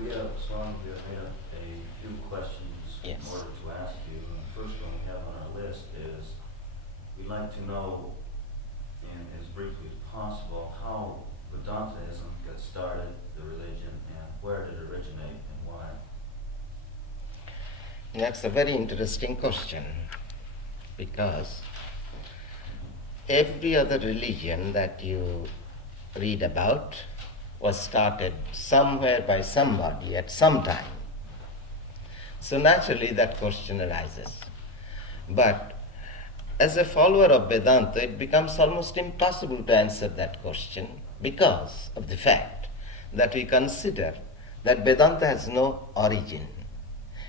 We have, Swami, we have a few questions Yes. in order to ask you. And the first one we have on our list is, we'd like to know, in as briefly as possible, how Vedantaism got started, the religion, and where did it originate and why? That's a very interesting question, because every other religion that you read about was started somewhere by somebody at some time. So naturally that question arises. But as a follower of Vedanta, it becomes almost impossible to answer that question because of the fact that we consider that Vedanta has no origin.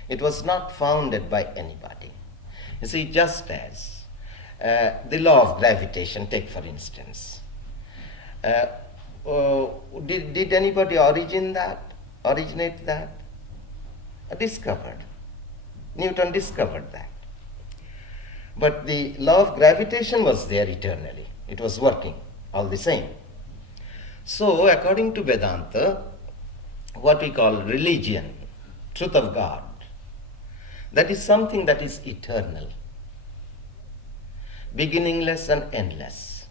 It was not founded by anybody. You see, just as the law of gravitation, take for instance, did anybody originate that? Discovered. Newton discovered that. But the law of gravitation was there eternally. It was working all the same. So, according to Vedanta, what we call religion, truth of God, that is something that is eternal, beginningless and endless.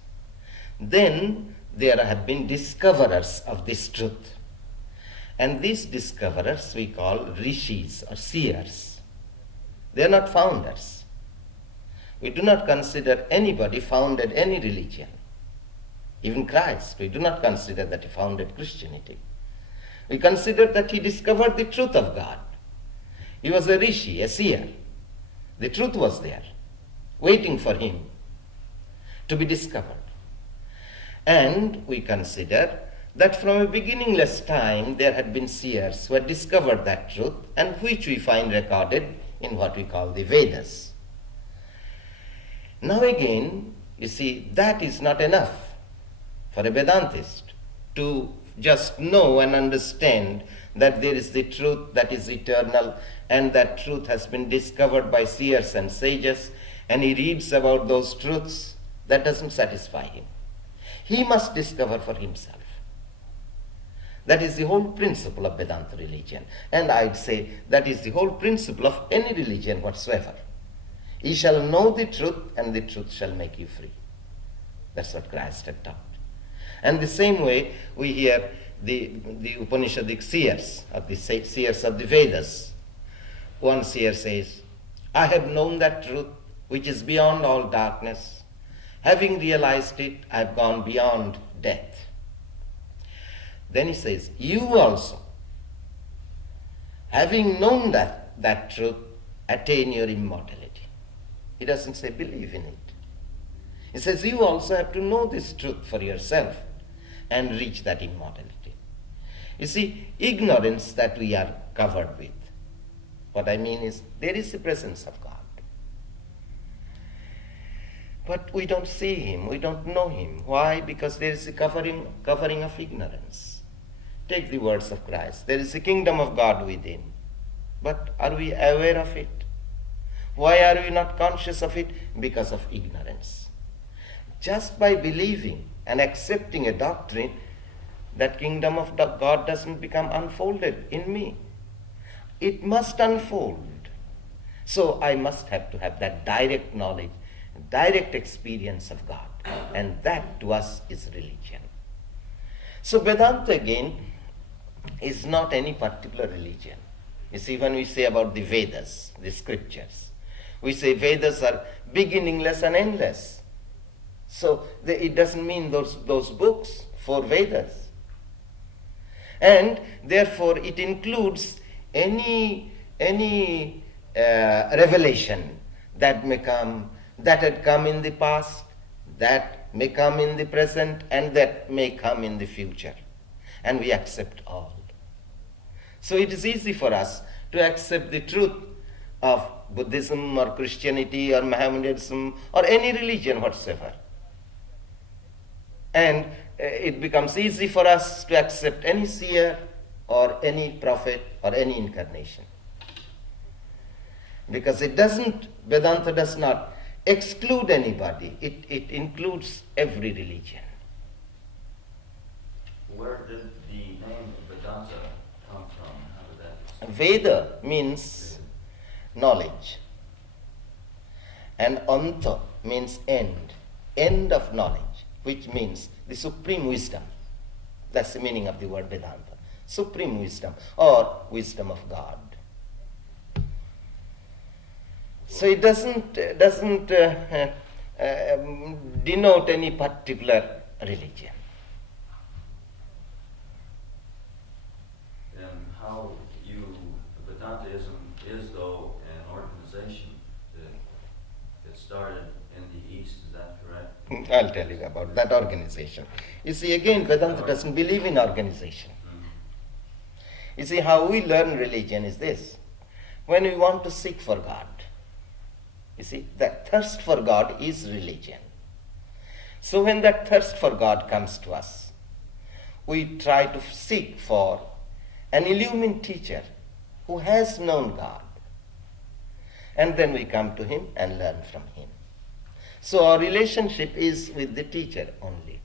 Then there have been discoverers of this truth. And these discoverers we call rishis or seers. They are not founders. We do not consider anybody founded any religion. Even Christ, we do not consider that he founded Christianity. We consider that he discovered the truth of God. He was a rishi, a seer. The truth was there, waiting for him to be discovered. And we consider that from a beginningless time there had been seers who had discovered that truth, and which we find recorded in what we call the Vedas. Now again, you see, that is not enough for a Vedantist to just know and understand that there is the truth that is eternal, and that truth has been discovered by seers and sages, and he reads about those truths. That doesn't satisfy him. He must discover for himself. That is the whole principle of Vedanta religion. And I'd say that is the whole principle of any religion whatsoever. Ye shall know the truth, and the truth shall make you free. That's what Christ had taught. And the same way we hear the Upanishadic seers, or the seers of the Vedas. One seer says, I have known that truth which is beyond all darkness. Having realized it, I have gone beyond death. Then he says, you also, having known that truth, attain your immortality. He doesn't say believe in it. He says you also have to know this truth for yourself and reach that immortality. You see, ignorance that we are covered with, what I mean is there is the presence of God. But we don't see him, we don't know him. Why? Because there is a covering of ignorance. Take the words of Christ. There is a kingdom of God within. But are we aware of it? Why are we not conscious of it? Because of ignorance. Just by believing and accepting a doctrine, that kingdom of God doesn't become unfolded in me. It must unfold. So I must have to have that direct knowledge, direct experience of God. And that to us is religion. So Vedanta again is not any particular religion. You see, when we say about the Vedas, the scriptures, we say Vedas are beginningless and endless. So it doesn't mean those books, 4 Vedas. And therefore it includes any revelation that had come in the past, that may come in the present, and that may come in the future. And we accept all. So it is easy for us to accept the truth of Buddhism or Christianity or Mohammedanism or any religion whatsoever. And it becomes easy for us to accept any seer or any prophet or any incarnation. Because Vedanta does not exclude anybody. It includes every religion. Where did the name Vedanta come from? Veda means knowledge. And anta means end of knowledge, which means the supreme wisdom. That's the meaning of the word Vedanta. Supreme wisdom or wisdom of God. So it doesn't denote any particular religion. And how Vedantism is, though, an organization that started in the East, is that correct? I'll tell you about that organization. You see, again, Vedanta doesn't believe in organization. You see, how we learn religion is this. When we want to seek for God, you see, that thirst for God is religion. So when that thirst for God comes to us, we try to seek for an illumined teacher who has known God. And then we come to him and learn from him. So our relationship is with the teacher only.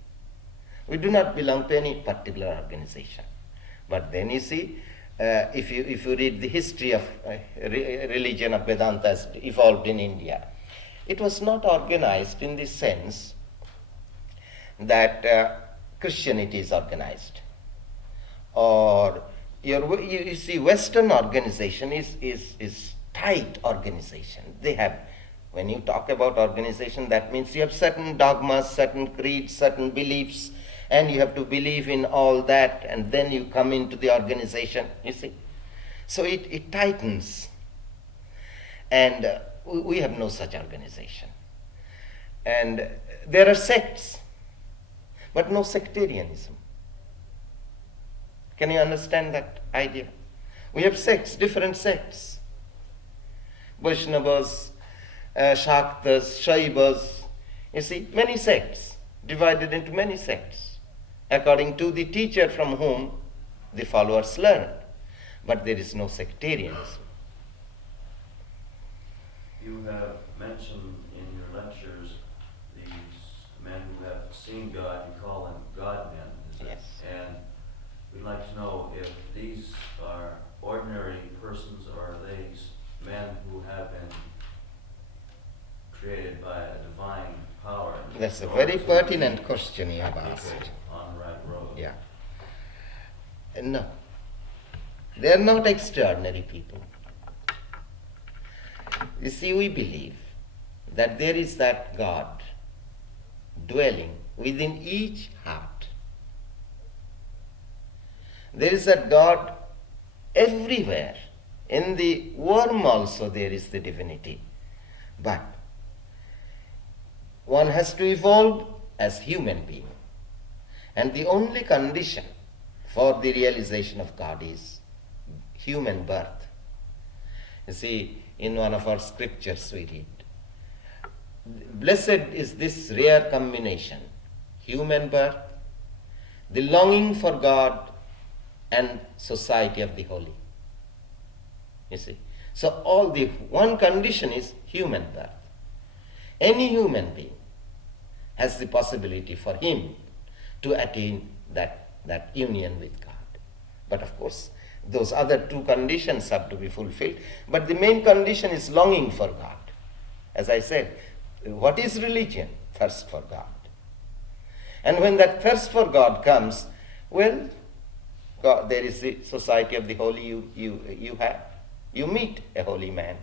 We do not belong to any particular organization. But then you see, if you read the history of religion of Vedanta as evolved in India, it was not organized in the sense that Christianity is organized. Or you see, Western organization is tight organization. They have, when you talk about organization, that means you have certain dogmas, certain creeds, certain beliefs, and you have to believe in all that, and then you come into the organization, you see. So it tightens. And we have no such organization. And there are sects, but no sectarianism. Can you understand that idea? We have sects, different sects. Vaishnavas, Shaktas, Shaivas, you see, many sects, divided into many sects, according to the teacher from whom the followers learn. But there is no sectarianism. You have mentioned in your lectures these men who have seen God, you call them God-men. Yes. And we'd like to know if these are ordinary persons or are they men who have been created by a divine power. That's a very pertinent question you have asked. On the right road. Yeah. No. They are not extraordinary people. You see, we believe that there is that God dwelling within each heart. There is that God everywhere. In the worm also there is the divinity. But one has to evolve as human being. And the only condition for the realization of God is human birth. You see, in one of our scriptures we read, blessed is this rare combination, human birth, the longing for God, and society of the holy. You see, so all the one condition is human birth. Any human being has the possibility for him to attain that union with God. But of course, those other two conditions have to be fulfilled. But the main condition is longing for God. As I said, what is religion? Thirst for God. And when that thirst for God comes, well, God, there is the society of the holy you have. You meet a holy man.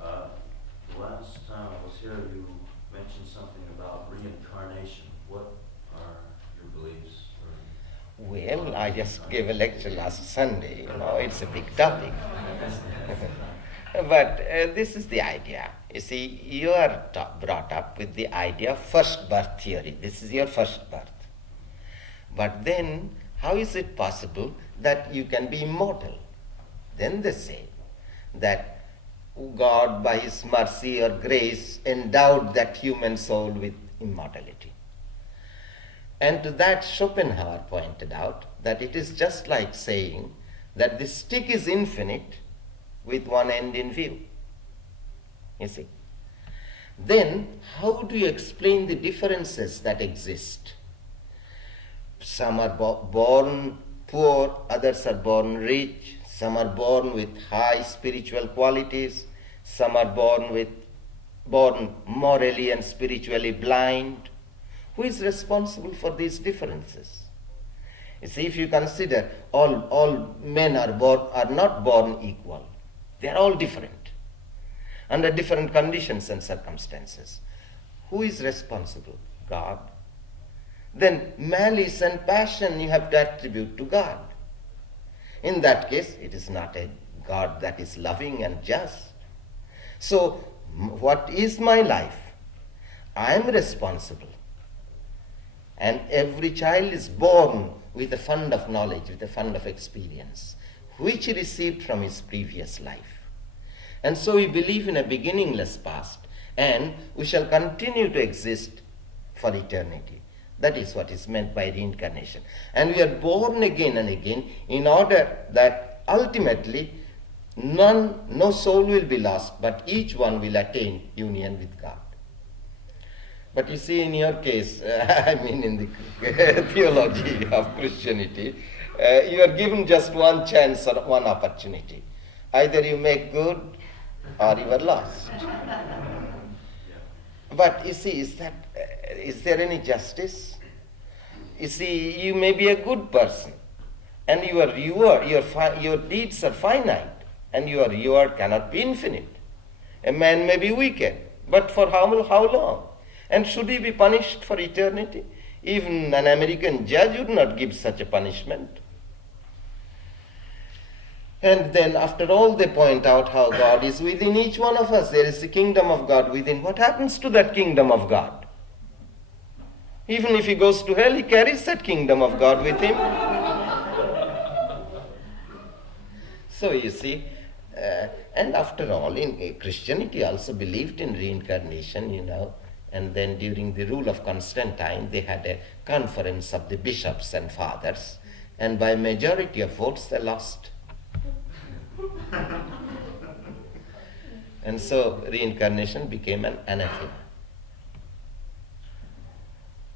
The last time I was here, you mentioned something about reincarnation. What are your beliefs? Well, I just gave a lecture last Sunday. It's a big topic. But this is the idea. You see, you are brought up with the idea of first birth theory. This is your first birth. But then, how is it possible that you can be immortal? Then they say that God, by His mercy or grace, endowed that human soul with immortality. And to that, Schopenhauer pointed out that it is just like saying that the stick is infinite with one end in view. You see? Then, how do you explain the differences that exist? Some are born poor, others are born rich, some are born with high spiritual qualities, some are born morally and spiritually blind. Who is responsible for these differences? You see, if you consider all men are not born equal. They are all different, under different conditions and circumstances. Who is responsible? God. Then malice and passion you have to attribute to God. In that case, it is not a God that is loving and just. So, what is my life? I am responsible. And every child is born with a fund of knowledge, with a fund of experience, which he received from his previous life. And so we believe in a beginningless past, and we shall continue to exist for eternity. That is what is meant by reincarnation. And we are born again and again in order that ultimately no soul will be lost, but each one will attain union with God. But you see, in your case, in the theology of Christianity, you are given just one chance or one opportunity. Either you make good or you are lost. But you see, is there any justice? You see, you may be a good person, and your deeds are finite, and your reward cannot be infinite. A man may be wicked, but for how long? And should he be punished for eternity? Even an American judge would not give such a punishment. And then after all, they point out how God is within each one of us. There is the kingdom of God within. What happens to that kingdom of God? Even if he goes to hell, he carries that kingdom of God with him. So you see, and after all, in Christianity also believed in reincarnation, and then during the rule of Constantine, they had a conference of the bishops and fathers, and by majority of votes, they lost. And so reincarnation became an anathema.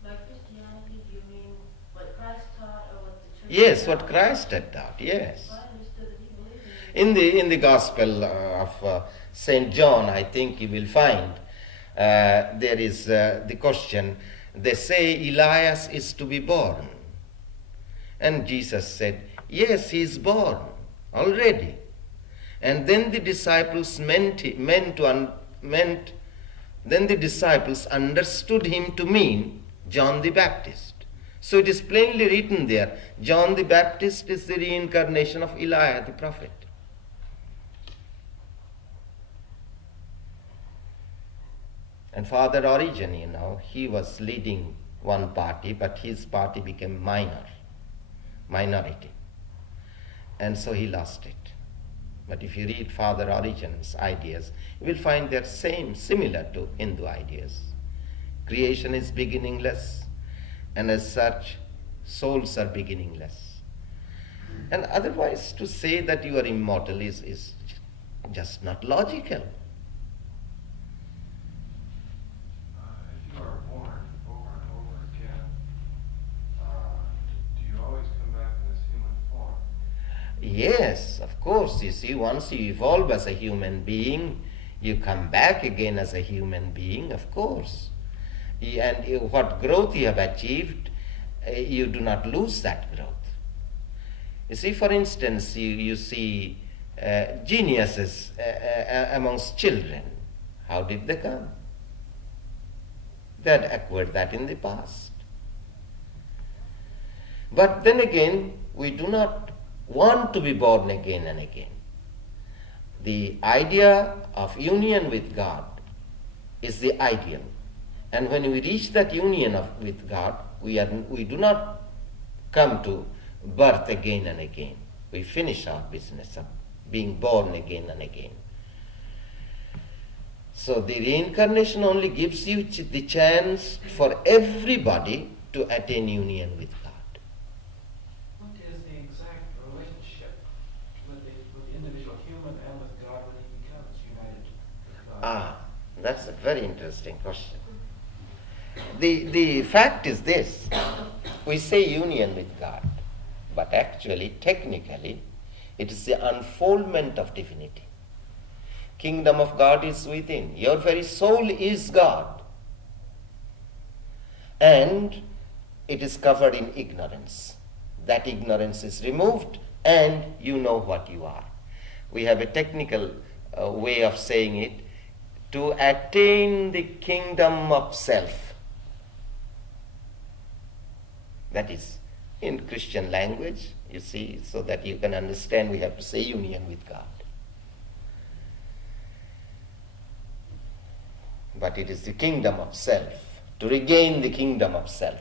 By Christianity, do you mean what Christ taught or what the church Yes, taught? what Christ had taught, yes. I understood that he believed In the Gospel of St. John, I think you will find there is the question, they say Elias is to be born. And Jesus said, yes, he is born already. And then the disciples understood him to mean John the Baptist. So it is plainly written there, John the Baptist is the reincarnation of Elijah the prophet. And Father Origen, he was leading one party, but his party became minority. And so he lost it. But if you read Father Origen's ideas, you will find they're similar to Hindu ideas. Creation is beginningless, and as such, souls are beginningless. And otherwise, to say that you are immortal is just not logical. If you are born over and over again, do you always come back in this human form? Yes, of course. You see, once you evolve as a human being, you come back again as a human being, of course. And what growth you have achieved, you do not lose that growth. You see, for instance, you see geniuses amongst children. How did they come? They had acquired that in the past. But then again, we do not want to be born again and again. The idea of union with God is the ideal. And when we reach that union with God, we do not come to birth again and again. We finish our business of being born again and again. So the reincarnation only gives you the chance for everybody to attain union with God. What is the exact relationship with the individual human and with God when he becomes united with God? That's a very interesting question. The fact is this. We say union with God, but actually, technically, it is the unfoldment of divinity. Kingdom of God is within. Your very soul is God. And it is covered in ignorance. That ignorance is removed and you know what you are. We have a technical way of saying it. To attain the kingdom of self. That is in Christian language, you see, so that you can understand, we have to say union with God. But it is the kingdom of self, to regain the kingdom of self.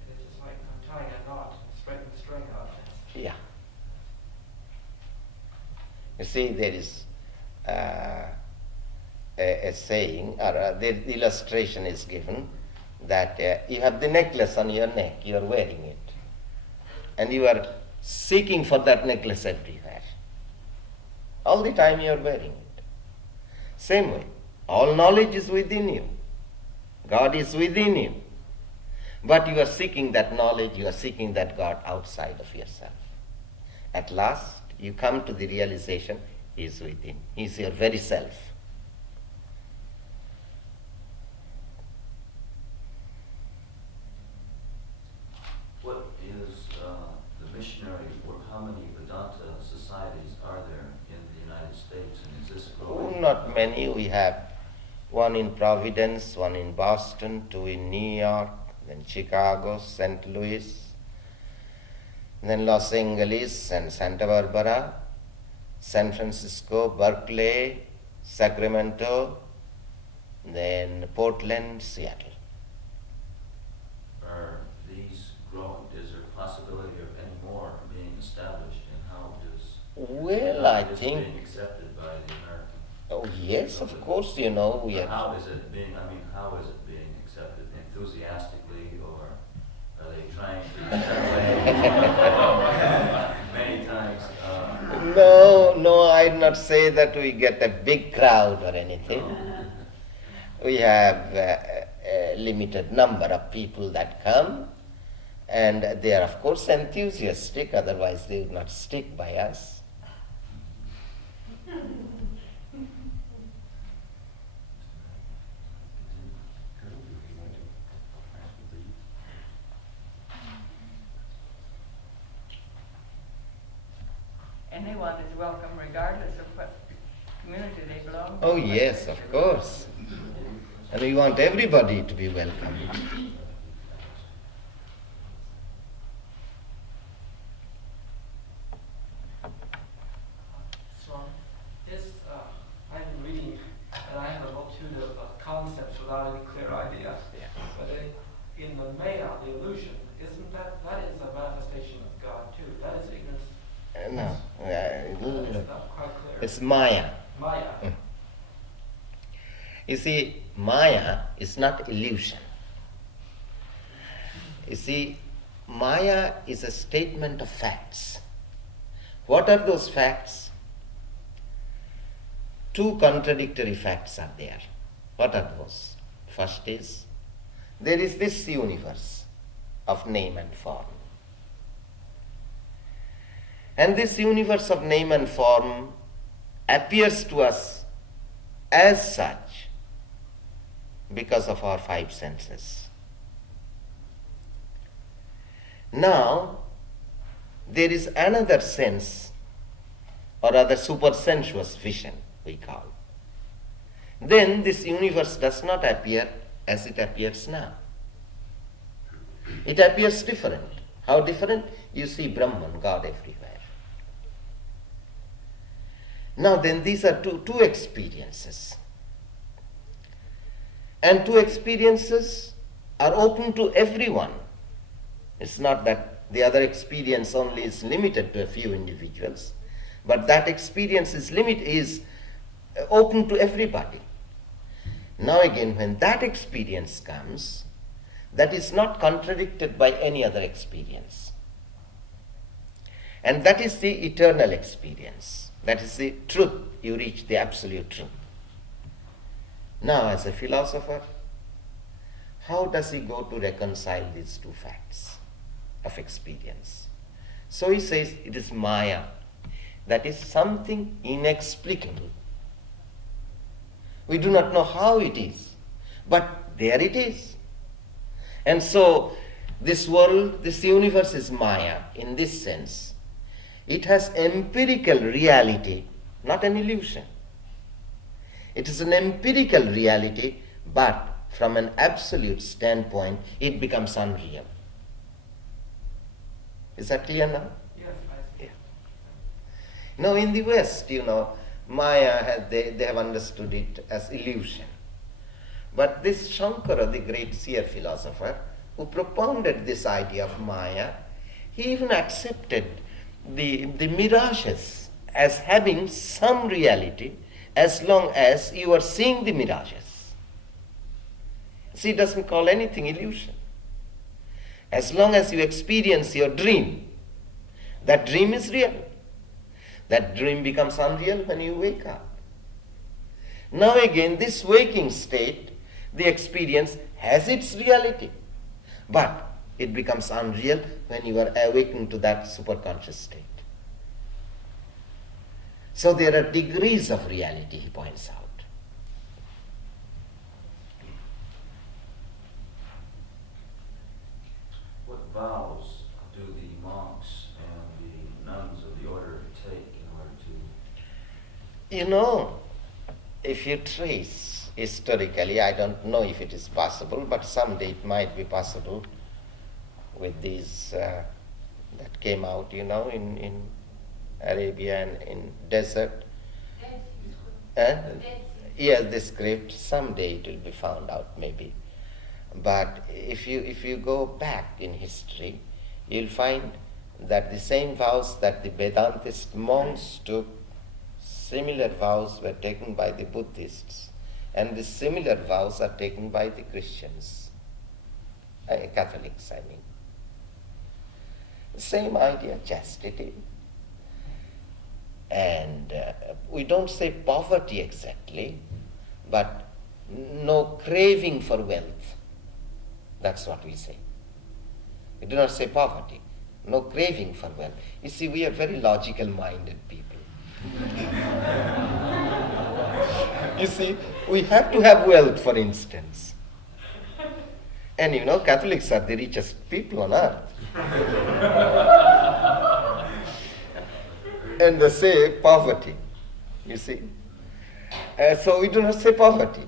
And it's just like I'm tying a knot and spreading the string out. Yeah. You see, there is a saying, or the illustration is given, that you have the necklace on your neck, you are wearing it, and you are seeking for that necklace everywhere. All the time you are wearing it. Same way, all knowledge is within you. God is within you. But you are seeking that knowledge, you are seeking that God outside of yourself. At last, you come to the realization, He is within. He is your very self. What is the missionary work? How many Vedanta societies are there in the United States, and is this growing? Not many. We have one in Providence, one in Boston, two in New York, then Chicago, St. Louis, then Los Angeles and Santa Barbara, San Francisco, Berkeley, Sacramento, then Portland, Seattle. Are these growing? Is there a possibility of any more being established, and how Well, I is think, being accepted by the American? oh yes, of course, you know, we But are. how is it being? I mean, how is it being accepted? Enthusiastically, or are they trying to get away? Many times. No, I'd not say that we get a big crowd or anything. We have a limited number of people that come, and they are of course enthusiastic, otherwise they would not stick by us. Anyone is welcome regardless of what community they belong to. Oh yes, of course. And we want everybody to be welcome. So this, I've been reading, and I have a multitude of concepts without any clear idea. But in the Maya, the illusion, isn't that is a manifestation of God too? That is ignorance. No, It's not quite clear. it's Maya. Maya. You see, Maya is not illusion. You see, Maya is a statement of facts. What are those facts? Two contradictory facts are there. What are those? First is, there is this universe of name and form. And this universe of name and form appears to us as such because of our five senses. Now, there is another sense, or rather supersensuous vision, we call. Then this universe does not appear as it appears now. It appears different. How different? You see Brahman, God everywhere. Now then, these are two experiences. And two experiences are open to everyone. It's not that the other experience only is limited to a few individuals, but that experience is open to everybody. Now again, when that experience comes, that is not contradicted by any other experience. And that is the eternal experience. That is the truth. You reach the absolute truth. Now, as a philosopher, how does he go to reconcile these two facts of experience? So he says it is Maya, that is something inexplicable. We do not know how it is, but there it is. And so this world, this universe is Maya in this sense. It has empirical reality, not an illusion. It is an empirical reality, but from an absolute standpoint, it becomes unreal. Is that clear now? Yes, I see. Yeah. Now in the West, Maya, they have understood it as illusion. But this Shankara, the great seer philosopher, who propounded this idea of Maya, he even accepted the mirages as having some reality as long as you are seeing the mirages. See, he doesn't call anything illusion. As long as you experience your dream, that dream is real. That dream becomes unreal when you wake up. Now again, this waking state, the experience has its reality, but it becomes unreal when you are awakened to that superconscious state. So there are degrees of reality, he points out. What vows do the monks and the nuns of the order take in order to... If you trace historically, I don't know if it is possible, but someday it might be possible with these that came out, in Arabia and in desert. Yes, the script, someday it will be found out maybe. But if you go back in history, you'll find that the same vows that the Vedantist monks took, similar vows were taken by the Buddhists, and the similar vows are taken by the Christians, Catholics, I mean. Same idea, chastity. And we don't say poverty exactly, but no craving for wealth. That's what we say. We do not say poverty, no craving for wealth. You see, we are very logical-minded people. You see, we have to have wealth, for instance. And Catholics are the richest people on earth. And they say poverty, you see. So we do not say poverty.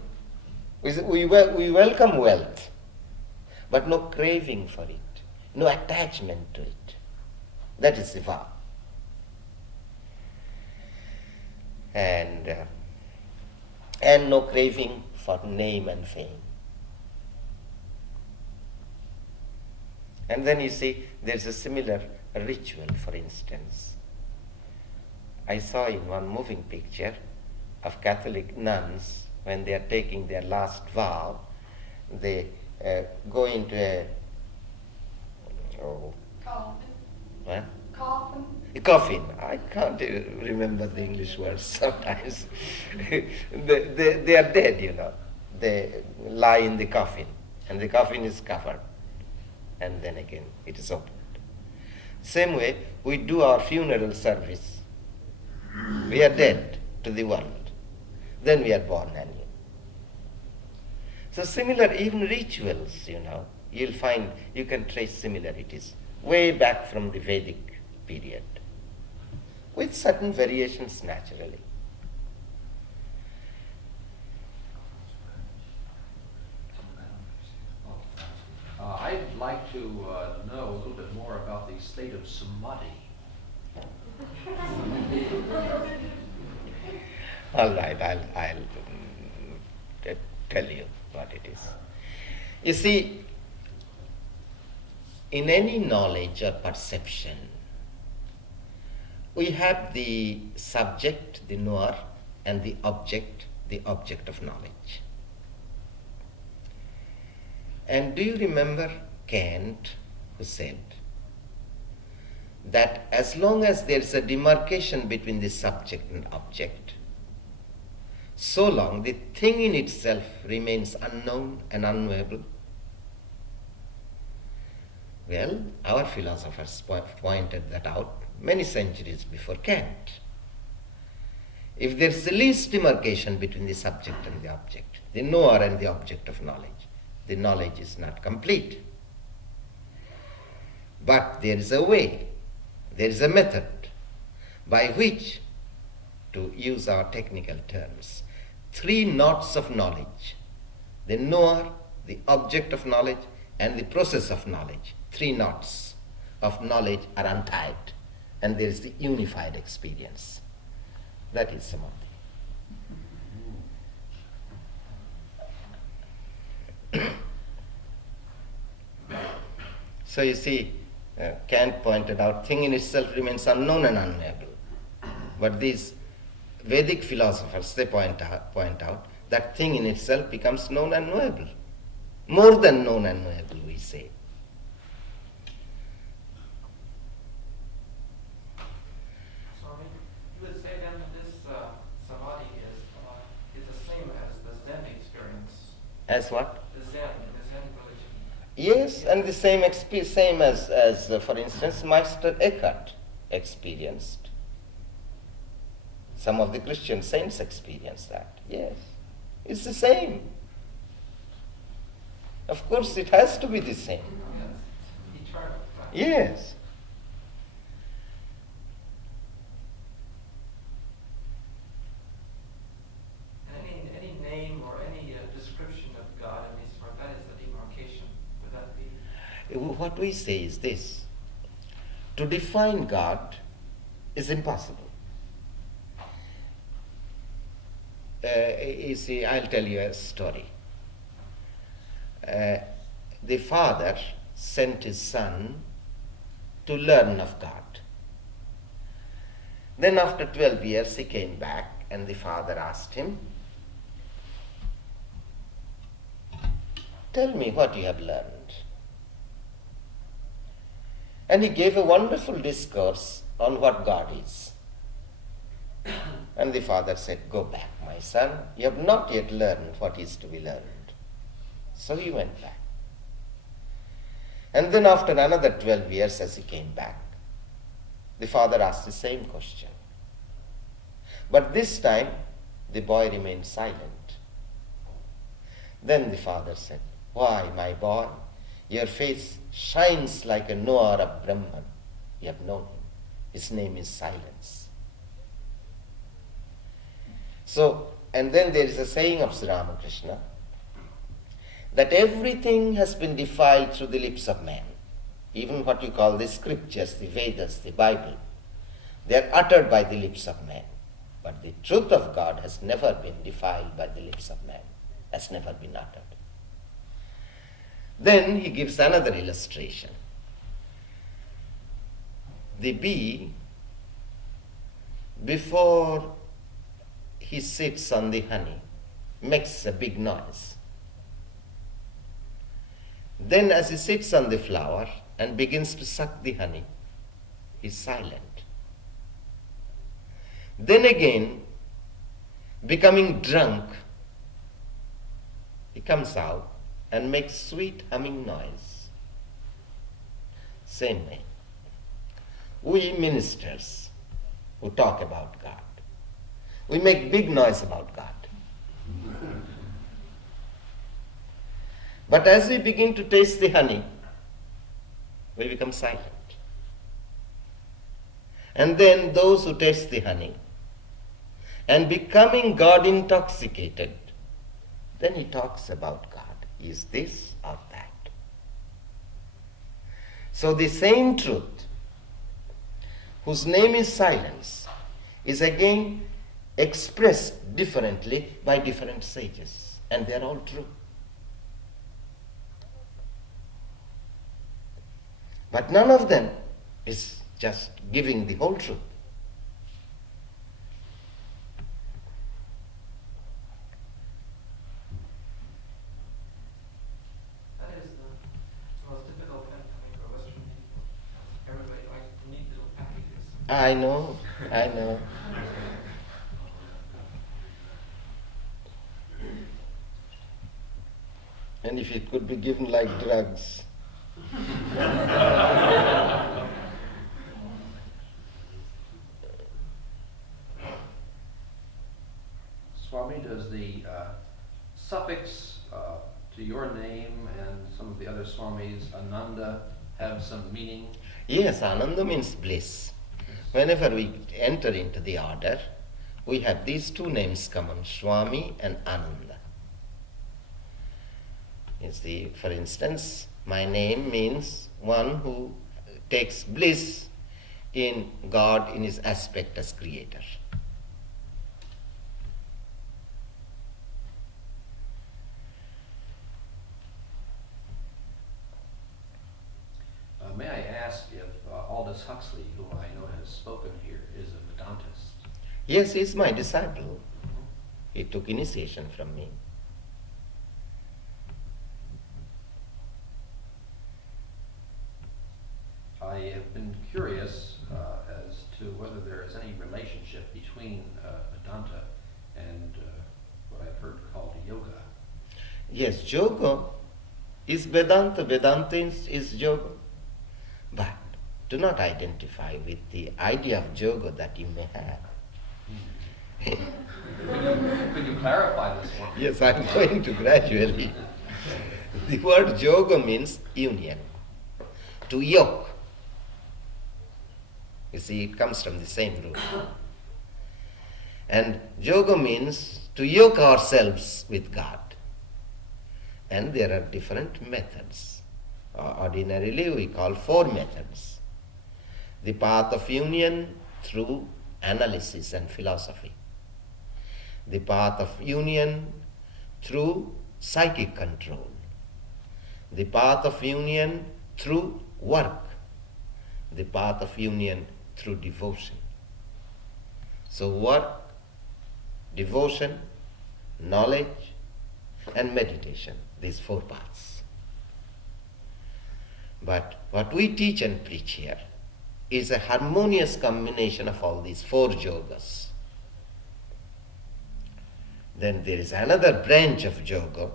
We welcome wealth, but no craving for it, no attachment to it. That is the vow. And no craving for name and fame. And then you see, there's a similar ritual, for instance. I saw in one moving picture of Catholic nuns, when they are taking their last vow, they go into a coffin. I can't remember the English words sometimes. they are dead, They lie in the coffin, and the coffin is covered, and then again it is opened. Same way, we do our funeral service. We are dead to the world. Then we are born anew. So similar, even rituals, you'll find you can trace similarities way back from the Vedic period, with certain variations naturally. I'd like to know a little bit more about the state of samadhi. All right, I'll tell you what it is. You see, in any knowledge or perception, we have the subject, the knower, and the object of knowledge. And do you remember Kant, who said that as long as there is a demarcation between the subject and object, so long the thing in itself remains unknown and unknowable, Well, our philosophers pointed that out many centuries before Kant. If there is the least demarcation between the subject and the object, the knower and the object of knowledge, the knowledge is not complete. But there is a way, there is a method by which, to use our technical terms, 3 knots of knowledge, the knower, the object of knowledge, and the process of knowledge, 3 knots of knowledge are untied, and there is the unified experience. That is samadhi. So you see, Kant pointed out, thing in itself remains unknown and unknowable. But these Vedic philosophers, they point out that thing in itself becomes known and knowable. More than known and knowable, we say. Swami, you would say then that this samadhi is the same as the Zen experience. As what? The Zen religion. Yes, and the same as for instance, Meister Eckhart experienced. Some of the Christian saints experienced that. Yes, it's the same. Of course, it has to be the same. Yes, eternal. Right? Yes. Any name or any description of God in these sort, that is the demarcation. Would that be? What we say is this: to define God is impossible. You see, I'll tell you a story. The father sent his son to learn of God. Then after 12 years he came back and the father asked him, "Tell me what you have learned." And he gave a wonderful discourse on what God is. And the father said, "Go back, my son, you have not yet learned what is to be learned." So he went back. And then after another 12 years as he came back, the father asked the same question. But this time, the boy remained silent. Then the father said, "Why, my boy, your face shines like a knower of Brahman. You have known him. His name is silence." So, and then there is a saying of Sri Ramakrishna, that everything has been defiled through the lips of man. Even what you call the scriptures, the Vedas, the Bible, they are uttered by the lips of man. But the truth of God has never been defiled by the lips of man, has never been uttered. Then he gives another illustration. The bee, before he sits on the honey, makes a big noise. Then as he sits on the flower and begins to suck the honey, he is silent. Then again, becoming drunk, he comes out and makes sweet humming noise. Same way. We ministers who talk about God, we make big noise about God. But as we begin to taste the honey, we become silent. And then those who taste the honey, and becoming God intoxicated, then he talks about God. Is this or that? So the same truth, whose name is silence, is again expressed differently by different sages, and they are all true. But none of them is just giving the whole truth. That is the most difficult thing, I think, for Western people. Everybody likes neat little packages. I know. And if it could be given like drugs. does the suffix to your name and some of the other Swamis, Ananda, have some meaning? Yes, Ananda means bliss. Whenever we enter into the order, we have these two names common, Swami and Ananda. You see, for instance, my name means one who takes bliss in God in his aspect as creator. May I ask if Aldous Huxley, who I know has spoken here, is a Vedantist? Yes, he is my disciple. He took initiation from me. I have been curious as to whether there is any relationship between Vedanta and what I've heard called yoga. Yes, yoga is Vedanta, Vedanta is yoga. But do not identify with the idea of yoga that you may have. Could you clarify this one? Yes, I am going to gradually. The word yoga means union, to yoke. You see, it comes from the same root. And yoga means to yoke ourselves with God. And there are different methods. Ordinarily, we call 4 methods. The path of union through analysis and philosophy. The path of union through psychic control. The path of union through work. The path of union through devotion. So work, devotion, knowledge, and meditation, these 4 paths. But what we teach and preach here is a harmonious combination of all these 4 yogas. Then there is another branch of yoga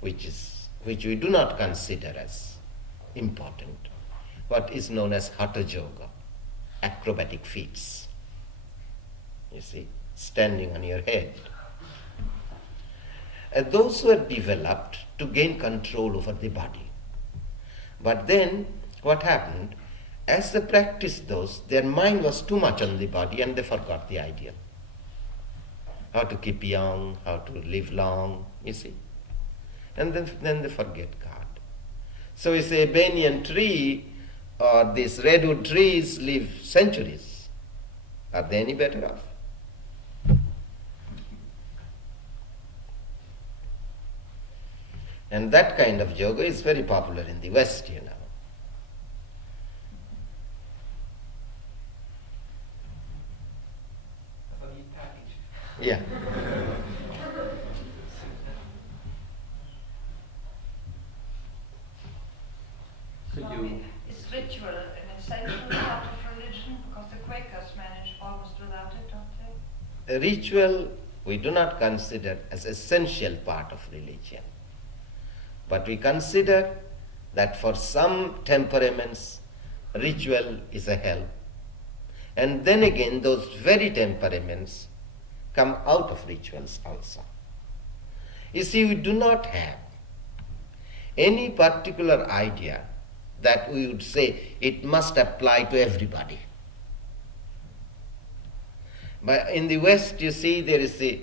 which we do not consider as important, what is known as hatha yoga, acrobatic feats. You see, standing on your head. And those were developed to gain control over the body. But then, what happened? As they practiced those, their mind was too much on the body and they forgot the idea. How to keep young, how to live long, you see. And then they forget God. So we say a banyan tree or these redwood trees live centuries. Are they any better off? And that kind of yoga is very popular in the West, you know. That's a neat package. Yeah. Could Swami, you, is ritual an essential part of religion? Because the Quakers manage almost without it, don't they? A ritual we do not consider as essential part of religion. But we consider that for some temperaments, ritual is a help. And then again, those very temperaments come out of rituals also. You see, we do not have any particular idea that we would say it must apply to everybody. But in the West, you see, there is the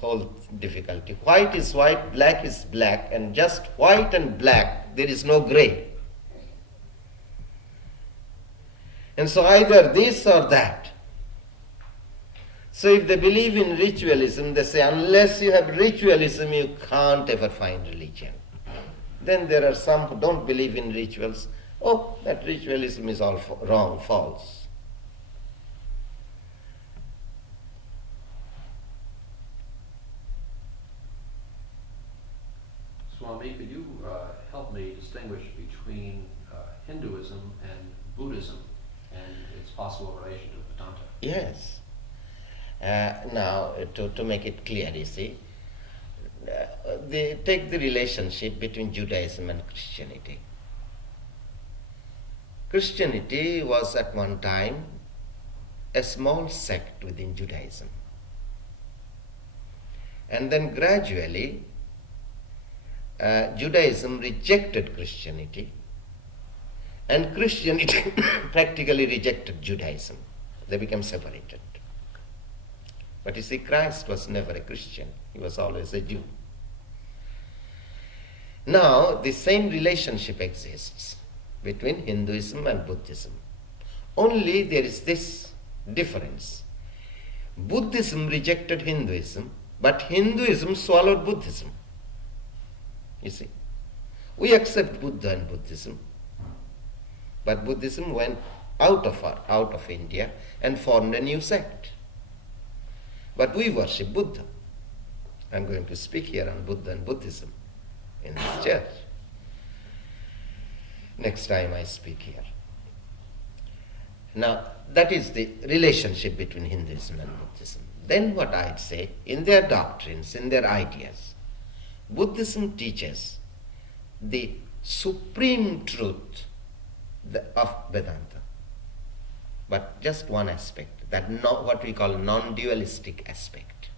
whole difficulty. White is white, black is black, and just white and black, there is no gray. And so either this or that. So if they believe in ritualism, they say unless you have ritualism, you can't ever find religion. Then there are some who don't believe in rituals. Oh, that ritualism is all wrong, false. Swami, could you help me distinguish between Hinduism and Buddhism and its possible relation to Vedanta? Yes. Now, to make it clear, you see, take the relationship between Judaism and Christianity. Christianity was at one time a small sect within Judaism. And then gradually, Judaism rejected Christianity, and Christianity practically rejected Judaism. They became separated. But you see, Christ was never a Christian. He was always a Jew. Now, the same relationship exists between Hinduism and Buddhism. Only there is this difference. Buddhism rejected Hinduism, but Hinduism swallowed Buddhism. You see, we accept Buddha and Buddhism, but Buddhism went out of India and formed a new sect. But we worship Buddha. I'm going to speak here on Buddha and Buddhism in this church. Next time I speak here. Now, that is the relationship between Hinduism and Buddhism. Then what I'd say, in their doctrines, in their ideas, Buddhism teaches the supreme truth of Vedanta, but just one aspect, that what we call non-dualistic aspect.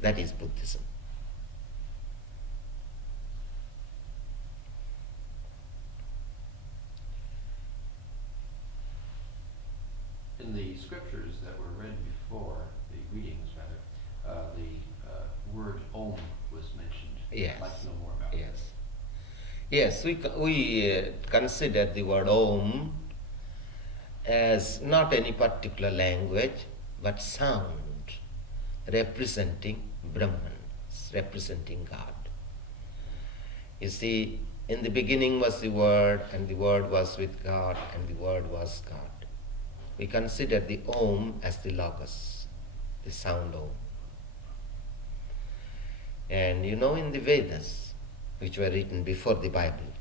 That is Buddhism. In the scriptures that were read before, the readings rather, the word Om was mentioned. Yes. I'd like to know more about Yes. Yes, we consider the word Om as not any particular language, but sound representing Brahman, representing God. You see, in the beginning was the Word, and the Word was with God, and the Word was God. We consider the Om as the Logos, the sound Om. And you know, in the Vedas, which were written before the Bible,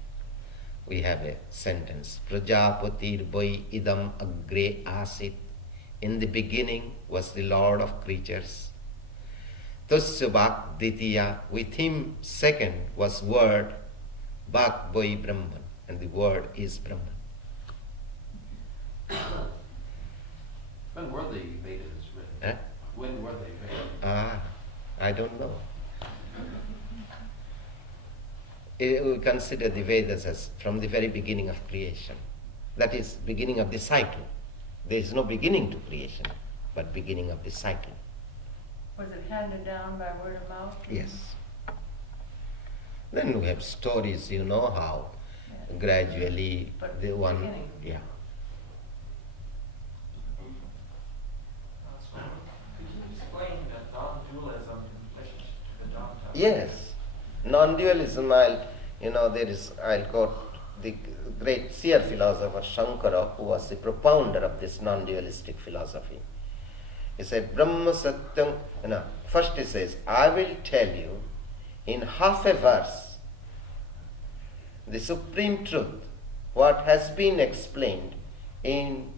we have a sentence, Prajapatir Bhai idam agre asit. In the beginning was the Lord of creatures. Tasya Bhak Ditya, with him second was Word, Bhak Bhai Brahman, and the Word is Brahman. When were the Vedas written? Eh? When were they written? I don't know. We consider the Vedas as from the very beginning of creation. That is, beginning of the cycle. There is no beginning to creation, but beginning of the cycle. Was it handed down by word of mouth? Yes. Then we have stories, you know how gradually But the one, beginning. yeah. So, could you explain that non-dualism in relationship to Vedanta? Yes, non-dualism. I'll quote the great seer philosopher Shankara, who was the propounder of this non-dualistic philosophy. He said, Brahma Satyam. First he says, I will tell you in half a verse the supreme truth, what has been explained in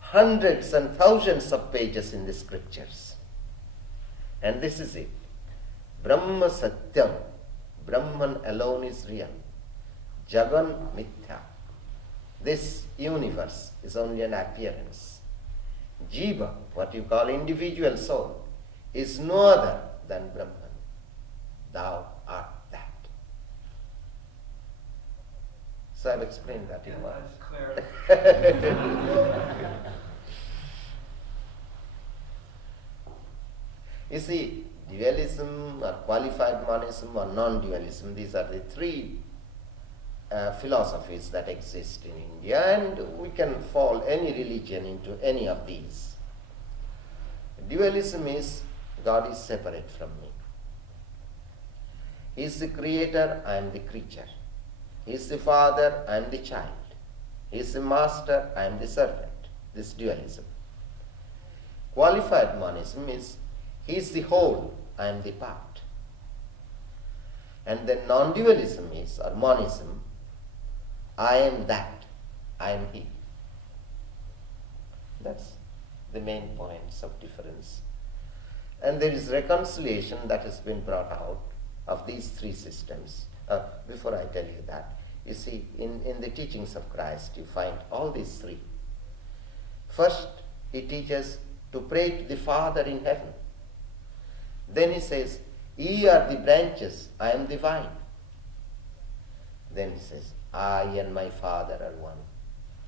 hundreds and thousands of pages in the scriptures. And this is it. Brahma Satyam. Brahman alone is real. Jagan Mithya. This universe is only an appearance. Jiva, what you call individual soul, is no other than Brahman. Thou art that. So I've explained that in Yeah, one. that's clear. You see, dualism or qualified monism or non-dualism, these are the three philosophies that exist in India, and we can fall any religion into any of these. Dualism is God is separate from me. He is the creator, I am the creature. He is the father, I am the child. He is the master, I am the servant. This dualism. Qualified monism is he is the whole, I am the part. And then non-dualism is, or monism, I am that, I am he. That's the main points of difference. And there is reconciliation that has been brought out of these three systems. Before I tell you that, you see, in the teachings of Christ, you find all these three. First, he teaches to pray to the Father in heaven. Then he says, ye are the branches, I am the vine. Then he says, I and my Father are one.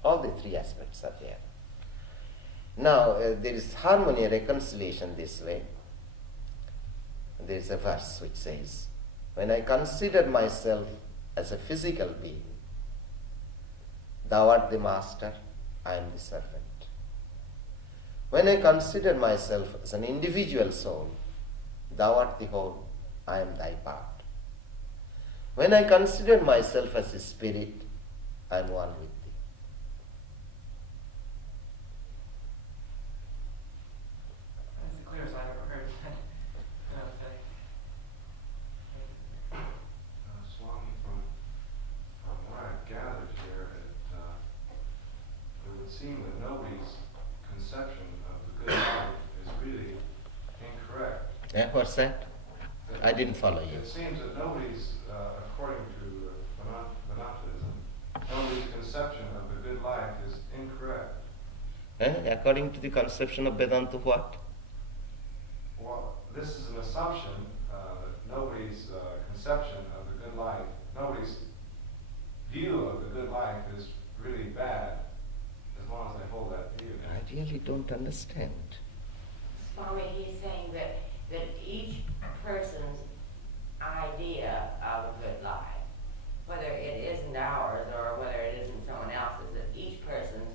All the three aspects are there. Now, there is harmony, reconciliation this way. There is a verse which says, when I consider myself as a physical being, thou art the master, I am the servant. When I consider myself as an individual soul, thou art the whole, I am thy part. When I consider myself as a spirit, I am one with thee. That's the clearest I've ever heard that thing. Swami, from what I've gathered here, it would seem that nobody's conception of the good life is really incorrect. What's that? I didn't follow you. It seems that nobody's, according to Vedantism, nobody's conception of the good life is incorrect. According to the conception of Vedanta, what? Well, this is an assumption that nobody's conception of the good life, nobody's view of the good life is really bad, as long as they hold that view. I really don't understand. Swami, he's saying that each person's idea of a good life, whether it isn't ours or whether it isn't someone else's, that each person's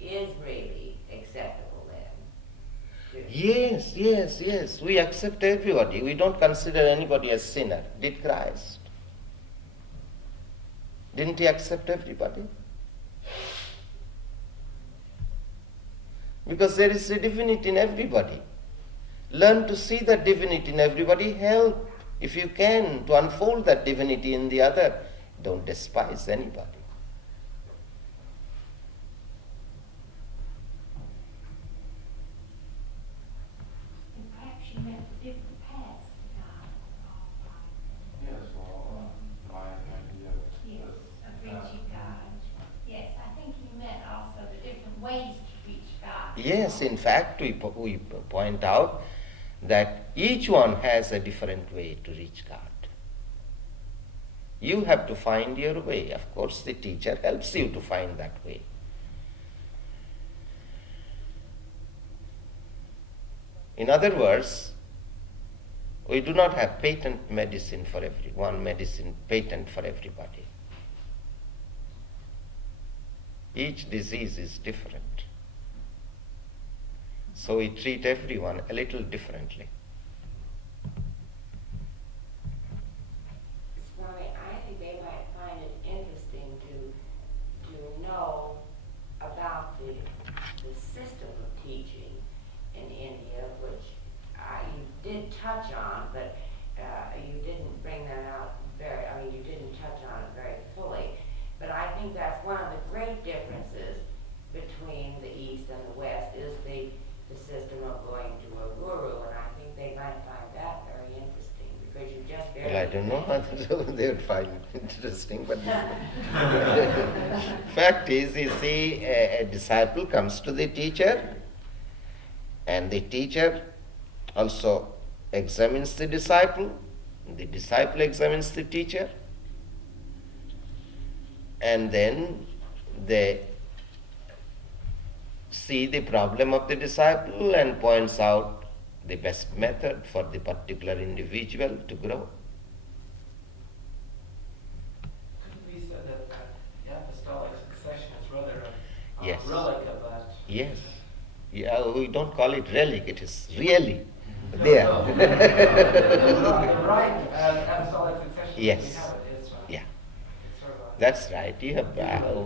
is really acceptable then. Yes, yes, yes. We accept everybody. We don't consider anybody as sinner. Did Christ? Didn't he accept everybody? Because there is a divinity in everybody. Learn to see that divinity in everybody. Help, if you can, to unfold that divinity in the other. Don't despise anybody. And perhaps you meant different paths to God. Yes, well, my idea Yes, of reaching God. Yes, I think he meant also the different ways to reach God. Yes, in fact, we point out that each one has a different way to reach God. You have to find your way. Of course, the teacher helps you to find that way. In other words, we do not have patent medicine for everyone, medicine patent for everybody. Each disease is different. So we treat everyone a little differently. Swami, I think they might find it interesting to know about the system of teaching in India, which you did touch on, but you didn't bring that out you didn't touch on it very fully. But I think that's one of the great differences between the East and the West is the system of going to a guru, and I think they might find that very interesting because you just barely... Well, I don't know whether they would find it interesting, but fact is, you see, a disciple comes to the teacher, and the teacher also examines the disciple examines the teacher, and then they see the problem of the disciple and points out the best method for the particular individual to grow. Couldn't be said that the apostolic succession is rather a Yes. relic of that? Yes. Yeah, we don't call it relic, it is really there. The right apostolic succession Yes. we have it is Yeah. it's sort of a, That's right. You have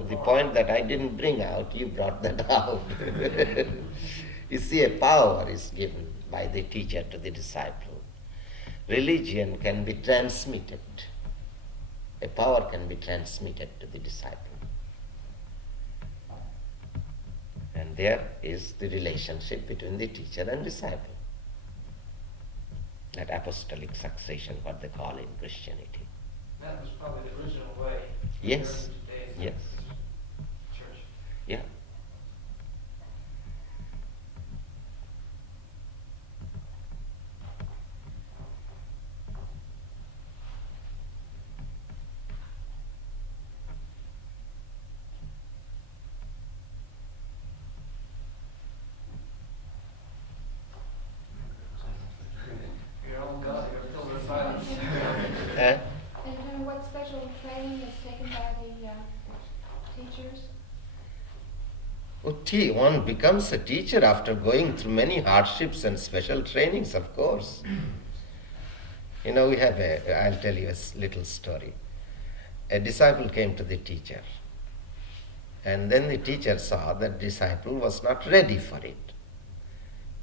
the point that I didn't bring out, you brought that out. You see, a power is given by the teacher to the disciple. Religion can be transmitted. A power can be transmitted to the disciple. And there is the relationship between the teacher and disciple. That apostolic succession, what they call in Christianity. that was probably the original way. Yes. during today's Yes. Church. Yeah. teachers? One becomes a teacher after going through many hardships and special trainings, of course. You know, I'll tell you a little story. A disciple came to the teacher, and then the teacher saw that disciple was not ready for it.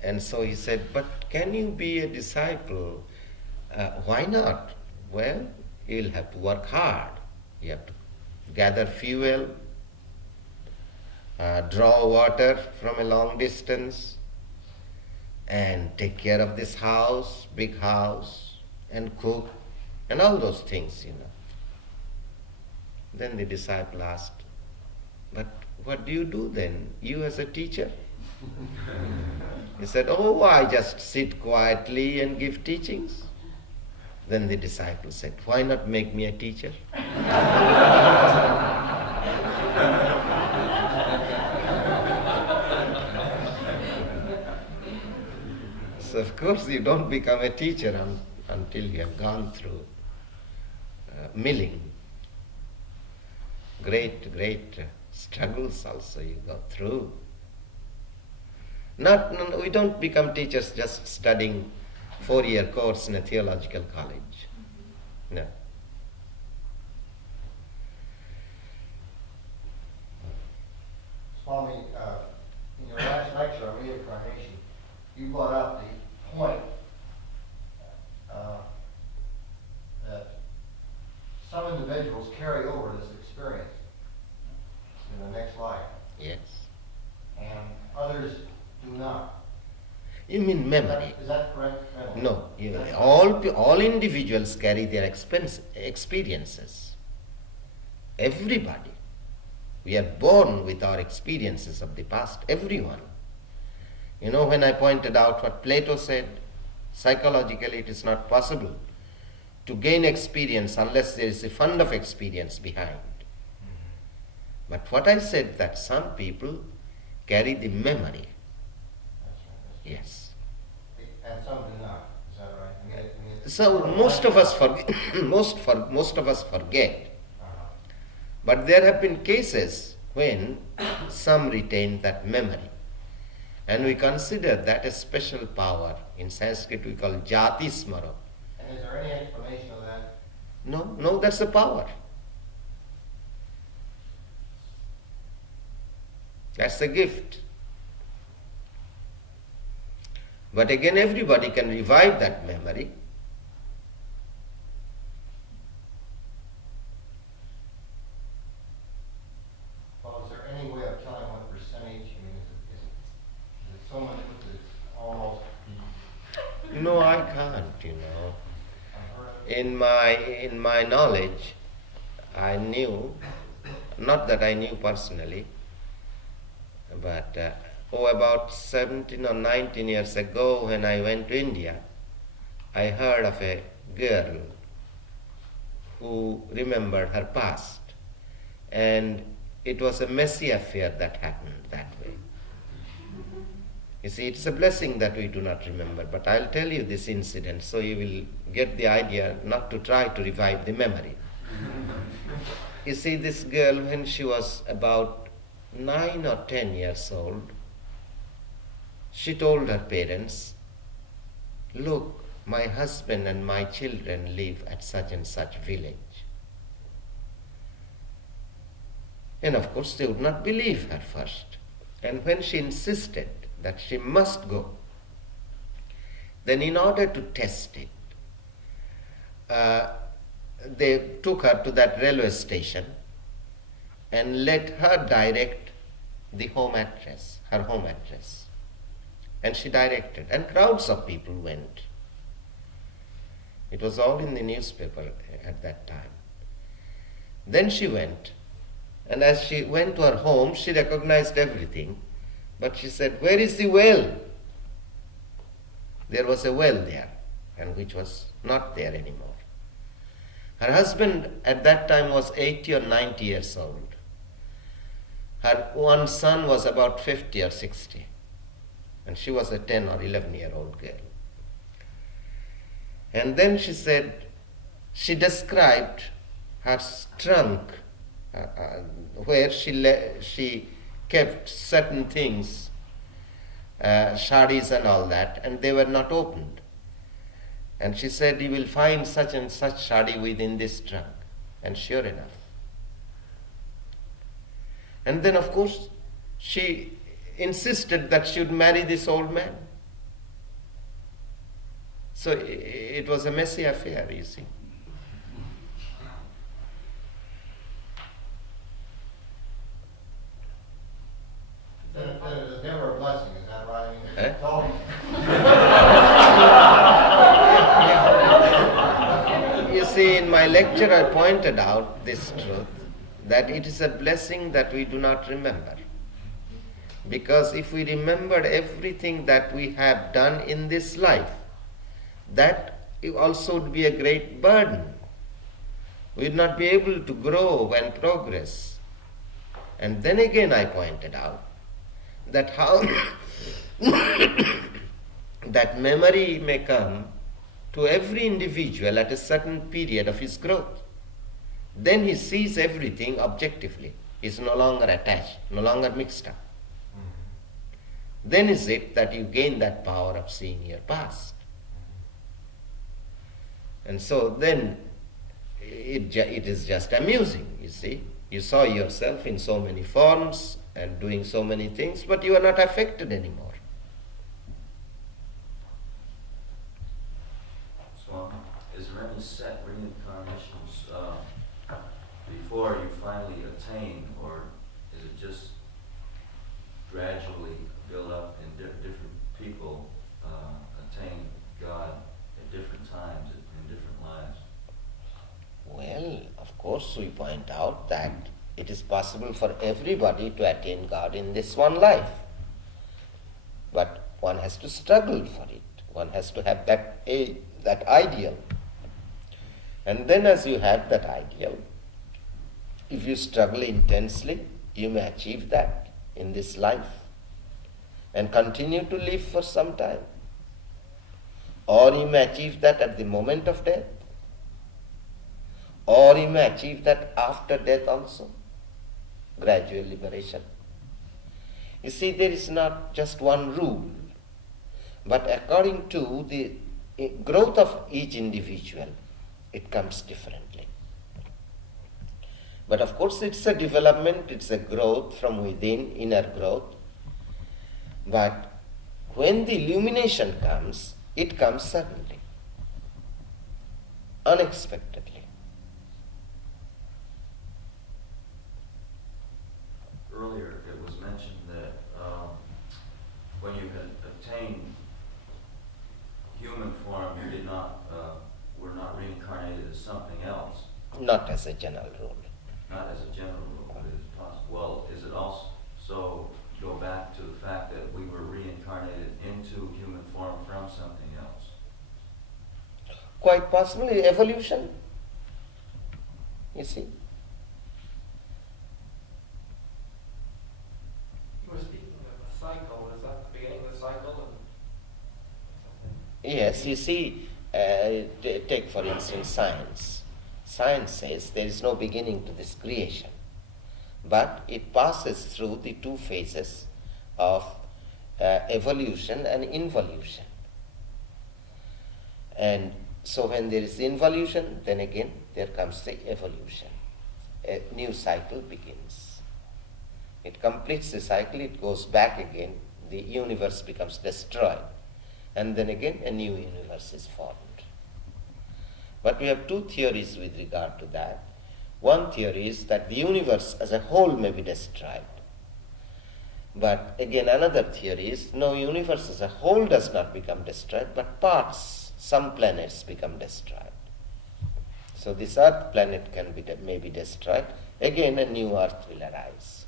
And so he said, but can you be a disciple? Why not? Well, you'll have to work hard. You have to gather fuel, draw water from a long distance, and take care of this house, big house, and cook, and all those things, you know. Then the disciple asked, but what do you do then, you as a teacher? He said, oh, I just sit quietly and give teachings. Then the disciple said, why not make me a teacher? So of course you don't become a teacher until you have gone through milling. Great struggles also you go through. We don't become teachers just studying 4-year course in a theological college. No. Swami, in your last lecture on reincarnation, you brought up the point that some individuals carry over this experience in the next life. Yes. And others do not. You mean memory? Is that correct? No. All individuals carry their experiences. Everybody. We are born with our experiences of the past. Everyone. You know, when I pointed out what Plato said, psychologically it is not possible to gain experience unless there is a fund of experience behind. But what I said, that some people carry the memory. Yes. And some do not. Is that right? So most of us forget. most of us forget. But there have been cases when some retain that memory. And we consider that a special power. In Sanskrit we call jati smara. And is there any explanation of that? No, that's a power. That's a gift. But again, everybody can revive that memory. Well, is there any way of telling what percentage? I mean, is it so much that it's almost No, I can't, you know. unheard of? In my knowledge, I knew, not that I knew personally, but about 17 or 19 years ago when I went to India, I heard of a girl who remembered her past. And it was a messy affair that happened that way. You see, it's a blessing that we do not remember, but I'll tell you this incident so you will get the idea not to try to revive the memory. You see, this girl, when she was about 9 or 10 years old, she told her parents, look, my husband and my children live at such and such village. And of course they would not believe her first. And when she insisted that she must go, then in order to test it, they took her to that railway station and let her direct the home address, her home address. And she directed, and crowds of people went. It was all in the newspaper at that time. Then she went, and as she went to her home, she recognized everything, but she said, where is the well? There was a well there, and which was not there anymore. Her husband at that time was 80 or 90 years old. Her one son was about 50 or 60. And she was a 10 or 11-year-old girl. And then she said, she described her trunk where she kept certain things, saris and all that, and they were not opened. And she said, you will find such and such sari within this trunk. And sure enough. And then, of course, she insisted that she would marry this old man. So it was a messy affair, you see. Then it is never a blessing, is that right? I mean, Eh? it's always, You see, in my lecture I pointed out this truth, that it is a blessing that we do not remember. Because if we remembered everything that we have done in this life, that also would be a great burden. We would not be able to grow and progress. And then again I pointed out that how that memory may come to every individual at a certain period of his growth. Then he sees everything objectively. He is no longer attached, no longer mixed up. Then is it that you gain that power of seeing your past. And so then it is just amusing, you see. You saw yourself in so many forms and doing so many things, but you are not affected anymore. Swami, is there any set reincarnations before you finally attain, or is it just gradually build up and different people attain God at different times in different lives? Well, of course we point out that it is possible for everybody to attain God in this one life. But one has to struggle for it. One has to have that ideal. And then as you have that ideal, if you struggle intensely, you may achieve that in this life and continue to live for some time. Or you may achieve that at the moment of death. Or you may achieve that after death also. Gradual liberation. You see, there is not just one rule, but according to the growth of each individual, it comes differently. But of course it's a development, it's a growth from within, inner growth. But when the illumination comes, it comes suddenly, unexpectedly. Earlier it was mentioned that when you had obtained human form, you did not were not reincarnated as something else. Not as a general rule. Not as a general rule, but it is possible. Well, is it also go back to the fact that we were reincarnated into human form from something else? Quite possibly evolution. You see. You were speaking of a cycle. Is that the beginning of the cycle? Yes, you see, take for instance science. Science says there is no beginning to this creation, but it passes through the two phases of evolution and involution. And so when there is involution, then again there comes the evolution. A new cycle begins. It completes the cycle, it goes back again, the universe becomes destroyed, and then again a new universe is formed. But we have two theories with regard to that. One theory is that the universe as a whole may be destroyed. But again another theory is no, universe as a whole does not become destroyed, but parts, some planets become destroyed. So this earth planet may be destroyed, again a new earth will arise.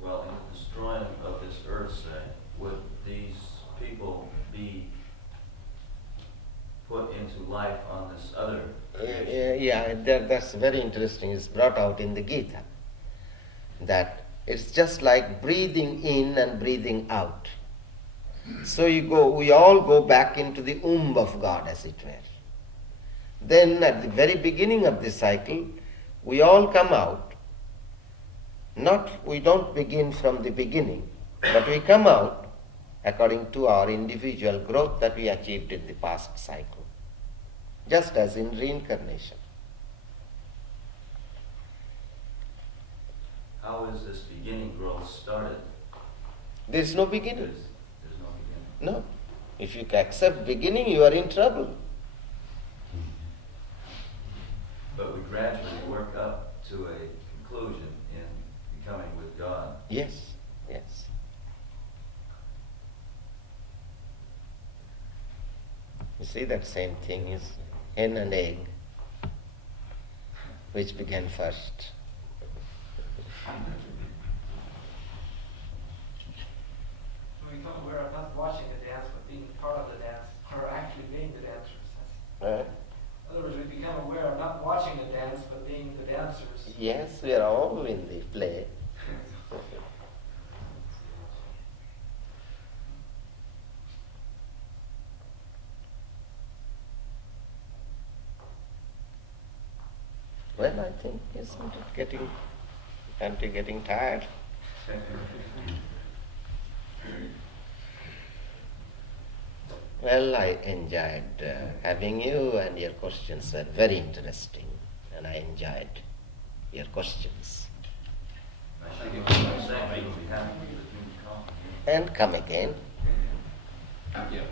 Well, in the destroying of this earth, say, would these people be put into life on this other creation? That's very interesting. It's brought out in the Gita that it's just like breathing in and breathing out. So we all go back into the womb of God, as it were. Then at the very beginning of the cycle, we all come out. We don't begin from the beginning, but we come out according to our individual growth that we achieved in the past cycle, just as in reincarnation. How is this beginning growth started? There is no beginning. There's no beginning. No. If you accept beginning, you are in trouble. But we gradually work up to a conclusion in becoming with God. Yes, yes. You see, that same thing is hen and egg. Which began first? We become aware of not watching the dance, but being part of the dance, or actually being the dancers. Right? In other words, we become aware of not watching the dance, but being the dancers. Yes, we are all in the play. Well, I think, isn't it getting tired? Well, I enjoyed having you, and your questions were very interesting, and I enjoyed your questions. I think it was the same people we had. And come again. Thank you.